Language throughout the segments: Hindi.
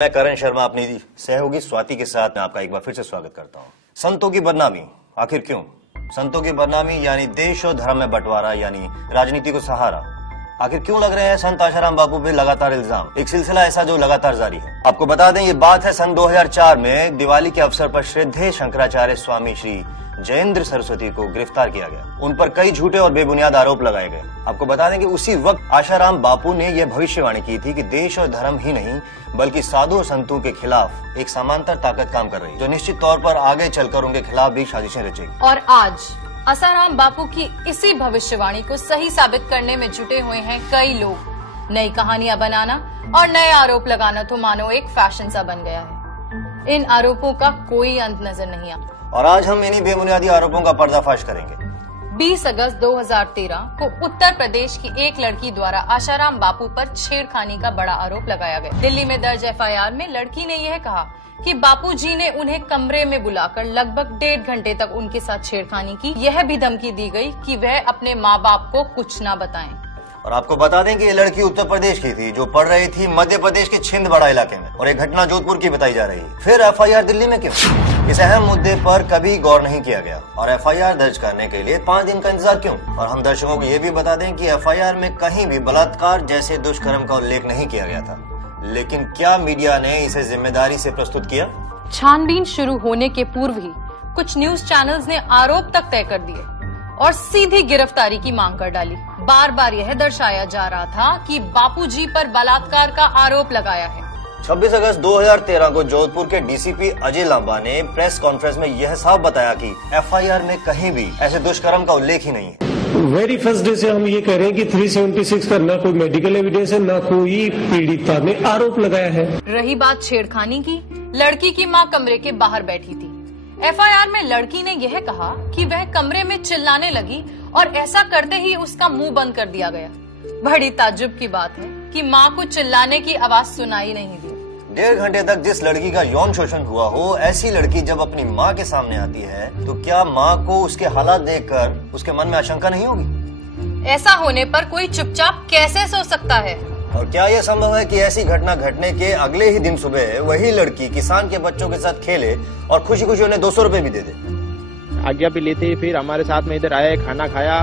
मैं करण शर्मा अपनी सहयोगी स्वाति के साथ में आपका एक बार फिर से स्वागत करता हूं। संतों की बदनामी आखिर क्यों? संतों की बदनामी यानी देश और धर्म में बंटवारा यानी राजनीति को सहारा। आखिर क्यों लग रहे हैं संत आशाराम बापू पे लगातार इल्जाम? एक सिलसिला ऐसा जो लगातार जारी है। आपको बता दें ये बात है सन 2004 में दिवाली के अवसर पर श्रद्धेय शंकराचार्य स्वामी श्री जयेंद्र सरस्वती को गिरफ्तार किया गया। उन पर कई झूठे और बेबुनियाद आरोप लगाए गए। आपको बता दें कि उसी वक्त आशाराम बापू ने यह भविष्यवाणी की थी कि देश और धर्म ही नहीं बल्कि साधु और संतों के खिलाफ एक समांतर ताकत काम कर रही है, जो निश्चित तौर पर आगे चलकर उनके खिलाफ भी साजिशें रचेगी। और आज आशाराम बापू की इसी भविष्यवाणी को सही साबित करने में जुटे हुए हैं कई लोग। नई कहानियां बनाना और नए आरोप लगाना तो मानो एक फैशन सा बन गया है। इन आरोपों का कोई अंत नजर नहीं आता और आज हम इन्हीं बेबुनियादी आरोपों का पर्दाफाश करेंगे। 20 अगस्त 2013 को उत्तर प्रदेश की एक लड़की द्वारा आशाराम बापू पर छेड़खानी का बड़ा आरोप लगाया गया। दिल्ली में दर्ज एफआईआर में लड़की ने यह कहा कि बापूजी ने उन्हें कमरे में बुलाकर लगभग 1.5 घंटे तक उनके साथ छेड़खानी की। यह भी धमकी दी गई कि वह अपने माँ बाप को कुछ न बताएं। और आपको बता दें कि ये लड़की उत्तर प्रदेश की थी जो पढ़ रही थी मध्य प्रदेश के छिंदवाड़ा इलाके में, और एक घटना जोधपुर की बताई जा रही है। फिर एफआईआर दिल्ली में क्यों? इस अहम मुद्दे पर कभी गौर नहीं किया गया और एफआईआर दर्ज करने के लिए 5 दिन का इंतजार क्यों? और हम दर्शकों को ये भी बता दें कि एफआईआर में कहीं भी बलात्कार जैसे दुष्कर्म का उल्लेख नहीं किया गया था। लेकिन क्या मीडिया ने इसे जिम्मेदारी से प्रस्तुत किया? छानबीन शुरू होने के पूर्व ही कुछ न्यूज चैनल्स ने आरोप तक तय कर दिए और सीधी गिरफ्तारी की मांग कर डाली। बार बार यह दर्शाया जा रहा था कि बापूजी पर बलात्कार का आरोप लगाया है। 26 अगस्त 2013 को जोधपुर के डीसीपी अजय लांबा ने प्रेस कॉन्फ्रेंस में यह साफ बताया कि एफआईआर में कहीं भी ऐसे दुष्कर्म का उल्लेख ही नहीं है। वेरी फर्स्ट डे से हम ये कह रहे हैं कि 376 का न कोई मेडिकल एविडेंस है, न कोई पीड़िता ने आरोप लगाया है। रही बात छेड़खानी की, लड़की की मां कमरे के बाहर बैठी थी। एफआईआर में लड़की ने यह कहा कि वह कमरे में चिल्लाने लगी और ऐसा करते ही उसका मुंह बंद कर दिया गया। बड़ी ताज्जुब की बात है कि मां को चिल्लाने की आवाज सुनाई नहीं दी। 1.5 घंटे तक जिस लड़की का यौन शोषण हुआ हो, ऐसी लड़की जब अपनी मां के सामने आती है तो क्या मां को उसके हालात देखकर उसके मन में आशंका नहीं होगी? ऐसा होने पर कोई चुपचाप कैसे सो सकता है? और क्या यह संभव है कि ऐसी घटना घटने के अगले ही दिन सुबह वही लड़की किसान के बच्चों के साथ खेले और खुशी खुशी उन्हें 200 रुपए भी दे दे? आज्ञा भी ली थी, फिर हमारे साथ में इधर आए, खाना खाया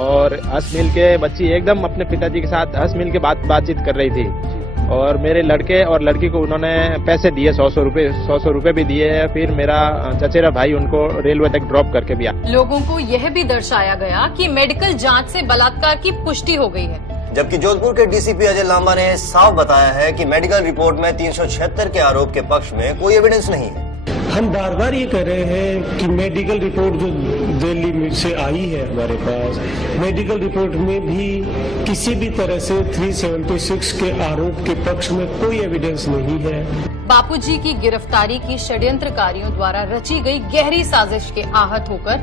और हंस मिल के बच्ची एकदम अपने पिताजी के साथ हंस मिल के बातचीत कर रही थी। और मेरे लड़के और लड़की को उन्होंने पैसे दिए, 100 रुपए भी दिए। फिर मेरा चचेरा भाई उनको रेलवे तक ड्रॉप करके भी आया। लोगों को यह भी दर्शाया गया कि मेडिकल जांच से बलात्कार की पुष्टि हो गई है, जबकि जोधपुर के डीसीपी अजय लांबा ने साफ बताया है कि मेडिकल रिपोर्ट में 376 के आरोप के पक्ष में कोई एविडेंस नहीं है। हम बार बार ये कह रहे हैं कि मेडिकल रिपोर्ट जो दिल्ली से आई है हमारे पास, मेडिकल रिपोर्ट में भी किसी भी तरह से 376 के आरोप के पक्ष में कोई एविडेंस नहीं है। बापूजी की गिरफ्तारी की षड्यंत्रकारियों द्वारा रची गई गहरी साजिश के आहत होकर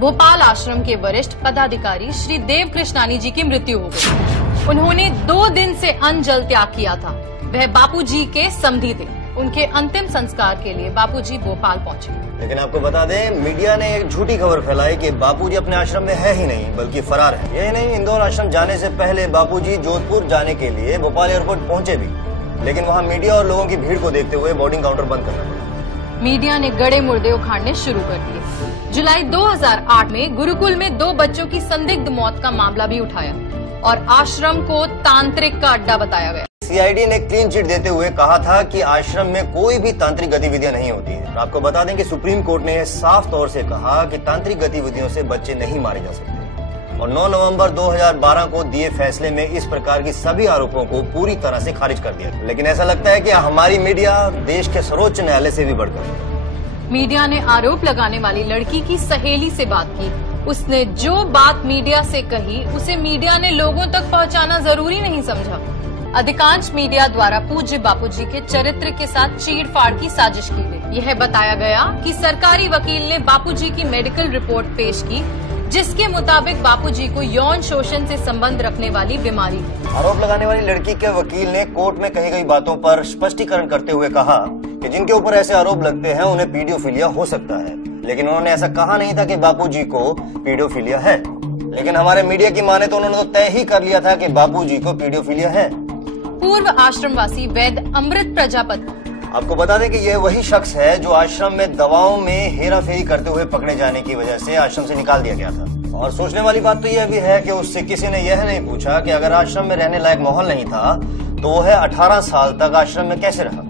भोपाल आश्रम के वरिष्ठ पदाधिकारी श्री देव कृष्णानी जी की मृत्यु हो गई। उन्होंने 2 दिन से अन्न जल त्याग किया था। वह बापूजी के समधी थे। उनके अंतिम संस्कार के लिए बापूजी भोपाल पहुंचे। लेकिन आपको बता दें, मीडिया ने एक झूठी खबर फैलाई कि बापूजी अपने आश्रम में है ही नहीं बल्कि फरार है। यही नहीं, इंदौर आश्रम जाने से पहले बापूजी जोधपुर जाने के लिए भोपाल एयरपोर्ट पहुंचे भी, लेकिन वहां मीडिया और लोगों की भीड़ को देखते हुए बोर्डिंग काउंटर बंद करना पड़ा। मीडिया ने गड़े मुर्दे उखाड़ने शुरू कर दिए। जुलाई 2008 में गुरुकुल में 2 बच्चों की संदिग्ध मौत का मामला भी उठाया और आश्रम को तांत्रिक का अड्डा बताया गया। सीआईडी ने क्लीन चिट देते हुए कहा था कि आश्रम में कोई भी तांत्रिक गतिविधियां नहीं होती है। आपको बता दें कि सुप्रीम कोर्ट ने साफ तौर से कहा कि तांत्रिक गतिविधियों से बच्चे नहीं मारे जा सकते और 9 नवंबर 2012 को दिए फैसले में इस प्रकार की सभी आरोपों को पूरी तरह से खारिज कर दिया। लेकिन ऐसा लगता है कि हमारी मीडिया देश के सर्वोच्च न्यायालय से भी बढ़कर। मीडिया ने आरोप लगाने वाली लड़की की सहेली से बात की। उसने जो बात मीडिया से कही उसे मीडिया ने लोगों तक पहुंचाना जरूरी नहीं समझा। अधिकांश मीडिया द्वारा पूज्य बापूजी के चरित्र के साथ चीड़-फाड़ की साजिश की गई। यह बताया गया कि सरकारी वकील ने बापूजी की मेडिकल रिपोर्ट पेश की, जिसके मुताबिक बापूजी को यौन शोषण से संबंध रखने वाली बीमारी है। आरोप लगाने वाली लड़की के वकील ने कोर्ट में कही गई बातों पर स्पष्टीकरण करते हुए कहा कि जिनके ऊपर ऐसे आरोप लगते हैं उन्हें पीडियोफिलिया हो सकता है, लेकिन उन्होंने ऐसा कहा नहीं था कि बापूजी को पीडियोफिलिया है। लेकिन हमारे मीडिया की माने तो उन्होंने तो तय ही कर लिया था कि बापूजी को पीडियोफिलिया है। पूर्व आश्रमवासी वैद्य अमृत प्रजापति आपको बता दें कि यह वही शख्स है जो आश्रम में दवाओं में हेरा फेरी करते हुए पकड़े जाने की वजह से आश्रम से निकाल दिया गया था। और सोचने वाली बात तो यह भी है कि उससे किसी ने यह नहीं पूछा कि अगर आश्रम में रहने लायक माहौल नहीं था तो वह 18 साल तक आश्रम में कैसे रहा।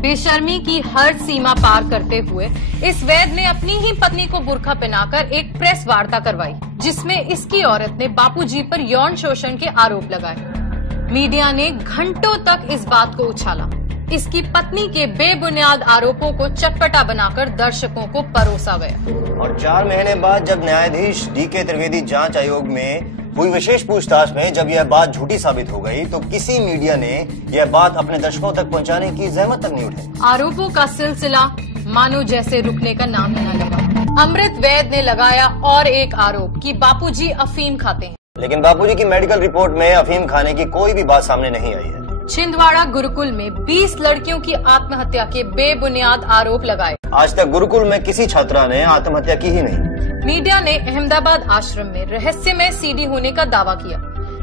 बेशर्मी की हर सीमा पार करते हुए इस वैद्य ने अपनी ही पत्नी को बुर्का पहनाकर एक प्रेस वार्ता करवाई, जिसमें इसकी औरत ने बापूजी पर यौन शोषण के आरोप लगाए। मीडिया ने घंटों तक इस बात को उछाला। इसकी पत्नी के बेबुनियाद आरोपों को चटपटा बनाकर दर्शकों को परोसा गया। और 4 महीने बाद जब न्यायाधीश DK त्रिवेदी जांच आयोग में हुई विशेष पूछताछ में जब यह बात झूठी साबित हो गई तो किसी मीडिया ने यह बात अपने दर्शकों तक पहुंचाने की जहमत तक नहीं उठाई। आरोपों का सिलसिला मानो जैसे रुकने का नाम ही न लगा। अमृत वैद्य ने लगाया और एक आरोप कि बापूजी अफीम खाते हैं, लेकिन बापूजी की मेडिकल रिपोर्ट में अफीम खाने की कोई भी बात सामने नहीं आई है। छिंदवाड़ा गुरुकुल में 20 लड़कियों की आत्महत्या के बेबुनियाद आरोप लगाए। आज तक गुरुकुल में किसी छात्रा ने आत्महत्या की ही नहीं। मीडिया ने अहमदाबाद आश्रम में रहस्यमय CD होने का दावा किया,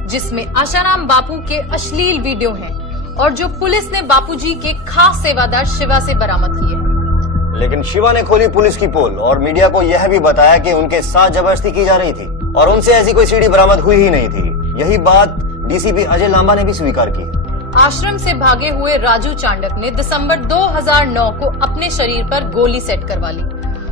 जिसमें आशाराम बापू के अश्लील वीडियो हैं और जो पुलिस ने बापूजी के खास सेवादार शिवा से बरामद किए। लेकिन शिवा ने खोली पुलिस की पोल और मीडिया को यह भी बताया कि उनके साथ जबरदस्ती की जा रही थी और उनसे ऐसी कोई CD बरामद हुई ही नहीं थी। यही बात DCP अजय लांबा ने भी स्वीकार की। आश्रम से भागे हुए राजू चांडक ने दिसंबर 2009 को अपने शरीर पर गोली सेट करवा ली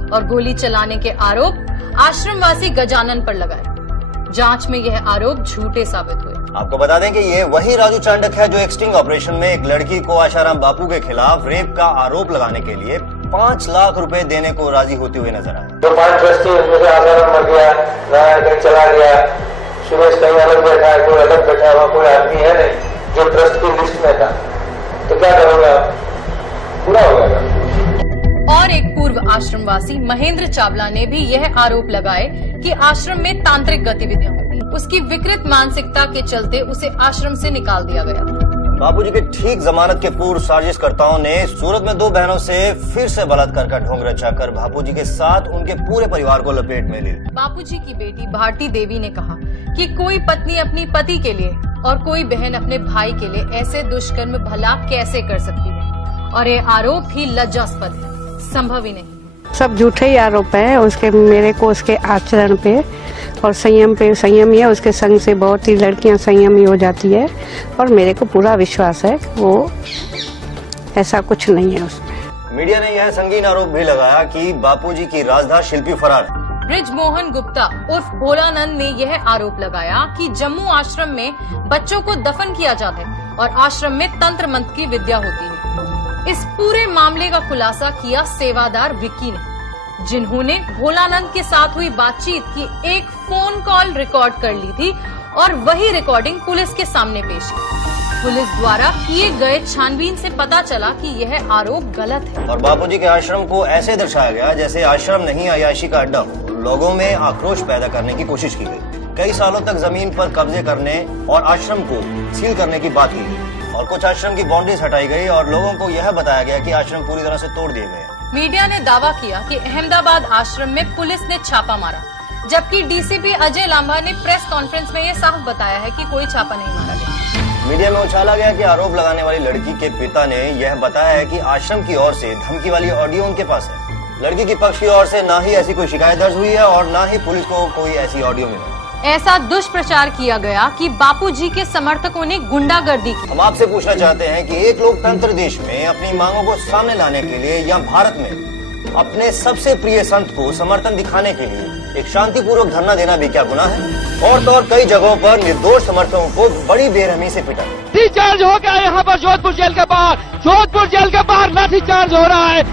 और गोली चलाने के आरोप आश्रमवासी गजानन पर लगाए। जांच में यह आरोप झूठे साबित हुए। आपको बता दें कि ये वही राजू चांडक है जो एक स्टिंग ऑपरेशन में एक लड़की को आशाराम बापू के खिलाफ रेप का आरोप लगाने के लिए 5 लाख रुपए देने को राजी होते हुए नजर आए। जो 5 ट्रस्टी उसमें से आशाराम मर गया, कहीं चला गया, सुरेश कहीं अलग बैठा है, कोई अलग बैठा हुआ कोई आदमी है नहीं जो ट्रस्ट की लिस्ट में था, तो क्या करोगे आप? पूरा हो जाएगा। और एक पूर्व आश्रमवासी महेंद्र चावला ने भी यह आरोप लगाए कि आश्रम में तांत्रिक गतिविधियां होती। उसकी विकृत मानसिकता के चलते उसे आश्रम से निकाल दिया गया। बापूजी के ठीक जमानत के पूर्व साजिशकर्ताओं ने सूरत में 2 बहनों से फिर से बलात्कार का ढोंग रचाकर बापूजी के साथ उनके पूरे परिवार को लपेट में ले। बापूजी की बेटी भारती देवी ने कहा कि कोई पत्नी अपनी पति के लिए और कोई बहन अपने भाई के लिए ऐसे दुष्कर्म भला कैसे कर सकती है, और ये आरोप ही लज्जास्पद है, संभव ही नहीं। सब झूठे ही आरोप है उसके, मेरे को उसके आचरण पे और संयम पे। संयम है उसके संग से बहुत ही लड़कियां संयमी हो जाती है और मेरे को पूरा विश्वास है वो ऐसा कुछ नहीं है उसमें। मीडिया ने यह संगीन आरोप भी लगाया कि बापूजी की राजधार शिल्पी फरार है। ब्रिजमोहन गुप्ता उर्फ भोलानंद ने यह आरोप लगाया कि जम्मू आश्रम में बच्चों को दफन किया जाता है और आश्रम में तंत्र मंत्र की विद्या होती है। इस पूरे मामले का खुलासा किया सेवादार विक्की ने, जिन्होंने भोलानंद के साथ हुई बातचीत की एक फोन कॉल रिकॉर्ड कर ली थी और वही रिकॉर्डिंग पुलिस के सामने पेश की। पुलिस द्वारा किए गए छानबीन से पता चला कि यह आरोप गलत है और बापूजी के आश्रम को ऐसे दर्शाया गया जैसे आश्रम नहीं अय्याशी का अड्डा हो। लोगों में आक्रोश पैदा करने की कोशिश की गई। कई सालों तक जमीन पर कब्जे करने और आश्रम को सील करने की बात की गई और कुछ आश्रम की बाउंड्रीज हटाई गई और लोगों को यह बताया गया कि आश्रम पूरी तरह से तोड़ दिए गए। मीडिया ने दावा किया कि अहमदाबाद आश्रम में पुलिस ने छापा मारा, जबकि DCP अजय लांबा ने प्रेस कॉन्फ्रेंस में यह साफ बताया है कि कोई छापा नहीं मारा गया। मीडिया में उछाला गया कि आरोप लगाने वाली लड़की के पिता ने यह बताया है कि आश्रम की ओर से धमकी वाली ऑडियो उनके पास है। लड़की की पक्ष की ओर से ना ही ऐसी कोई शिकायत दर्ज हुई है और ना ही पुलिस को कोई ऐसी ऑडियो मिली। ऐसा दुष्प्रचार किया गया कि बापूजी के समर्थकों ने गुंडागर्दी की। हम आपसे पूछना चाहते हैं कि एक लोकतंत्र देश में अपनी मांगों को सामने लाने के लिए या भारत में अपने सबसे प्रिय संत को समर्थन दिखाने के लिए एक शांतिपूर्वक धरना देना भी क्या गुनाह है? और तो और कई जगहों पर निर्दोष समर्थकों को बड़ी बेरहमी से पिटा। लाठीचार्ज हो गया यहाँ पर जोधपुर जेल के बाहर। जोधपुर जेल के बाहर लाठीचार्ज हो रहा है।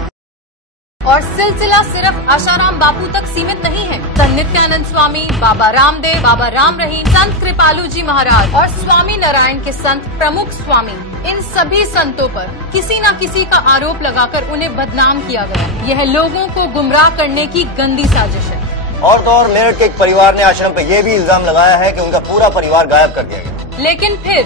और सिलसिला सिर्फ आशाराम बापू तक सीमित नहीं है। संत नित्यानंद स्वामी, बाबा रामदेव, बाबा राम रहीम, संत कृपालू जी महाराज और स्वामी नारायण के संत प्रमुख स्वामी, इन सभी संतों पर किसी न किसी का आरोप लगाकर उन्हें बदनाम किया गया। यह लोगों को गुमराह करने की गंदी साजिश है। और तो और मेरठ के एक परिवार ने आश्रम पर यह भी इल्जाम लगाया है कि उनका पूरा परिवार गायब कर दिया गया। लेकिन फिर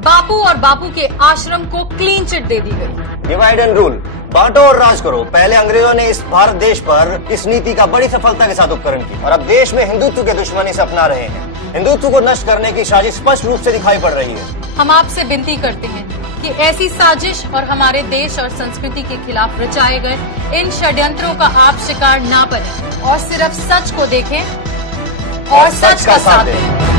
बापू और बापू के आश्रम को क्लीन चिट दे दी गई। डिवाइड एंड रूल, बांटो और राज करो। पहले अंग्रेजों ने इस भारत देश पर इस नीति का बड़ी सफलता के साथ उपकरण किया और अब देश में हिंदुत्व के दुश्मनी से अपना रहे हैं। हिंदुत्व को नष्ट करने की साजिश स्पष्ट रूप से दिखाई पड़ रही है। हम आपसे विनती करते हैं कि ऐसी साजिश और हमारे देश और संस्कृति के खिलाफ रचाए गए इन षड्यंत्रों का आप शिकार ना बने और सिर्फ सच को देखें और सच का साथ दें।